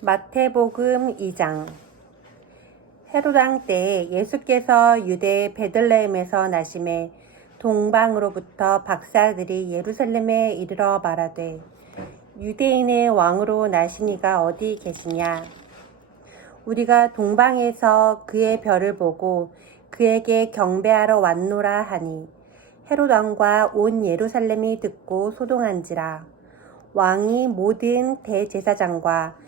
마태복음 2장. 헤로당 때 예수께서 유대 베들레헴에서 나심에 동방으로부터 박사들이 예루살렘에 이르러 말하되 유대인의 왕으로 나시니가 어디 계시냐? 우리가 동방에서 그의 별을 보고 그에게 경배하러 왔노라 하니 헤롯 왕과 온 예루살렘이 듣고 소동한지라. 왕이 모든 대제사장과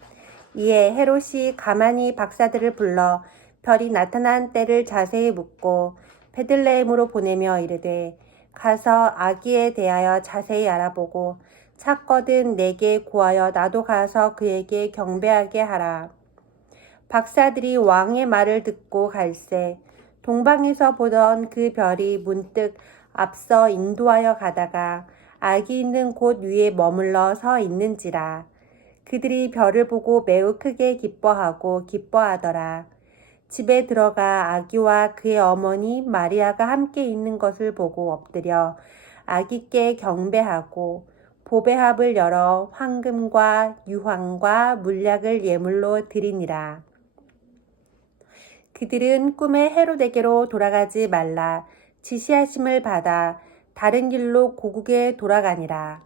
이에 헤롯이 가만히 박사들을 불러 별이 나타난 때를 자세히 묻고 베들레헴으로 보내며 이르되 가서 아기에 대하여 자세히 알아보고 찾거든 내게 구하여 나도 가서 그에게 경배하게 하라. 박사들이 왕의 말을 듣고 갈새 동방에서 보던 그 별이 문득 앞서 인도하여 가다가 아기 있는 곳 위에 머물러 서 있는지라. 그들이 별을 보고 매우 크게 기뻐하고 기뻐하더라. 집에 들어가 아기와 그의 어머니 마리아가 함께 있는 것을 보고 엎드려 아기께 경배하고 보배합을 열어 황금과 유황과 물약을 예물로 드리니라. 그들은 꿈에 헤로데게로 돌아가지 말라 지시하심을 받아 다른 길로 고국에 돌아가니라.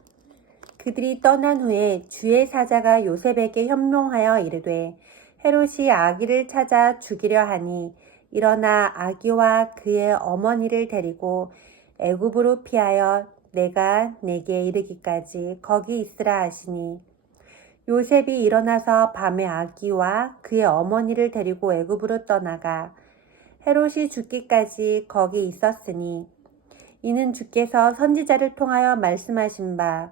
그들이 떠난 후에 주의 사자가 요셉에게 현명하여 이르되 헤롯이 아기를 찾아 죽이려 하니 일어나 아기와 그의 어머니를 데리고 애굽으로 피하여 내가 내게 이르기까지 거기 있으라 하시니. 요셉이 일어나서 밤에 아기와 그의 어머니를 데리고 애굽으로 떠나가 헤롯이 죽기까지 거기 있었으니 이는 주께서 선지자를 통하여 말씀하신 바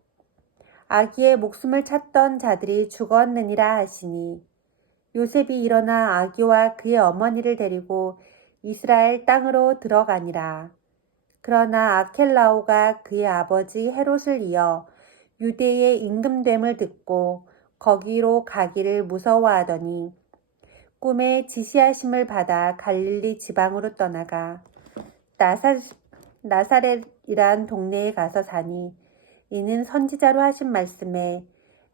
아기의 목숨을 찾던 자들이 죽었느니라 하시니 요셉이 일어나 아기와 그의 어머니를 데리고 이스라엘 땅으로 들어가니라. 그러나 아켈라오가 그의 아버지 헤롯을 이어 유대의 임금됨을 듣고 거기로 가기를 무서워하더니 꿈에 지시하심을 받아 갈릴리 지방으로 떠나가 나사, 나사렛이란 동네에 가서 사니 이는 선지자로 하신 말씀에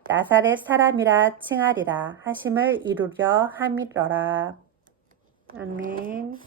나사렛 사람이라 칭하리라 하심을 이루려 함이러라. 아멘.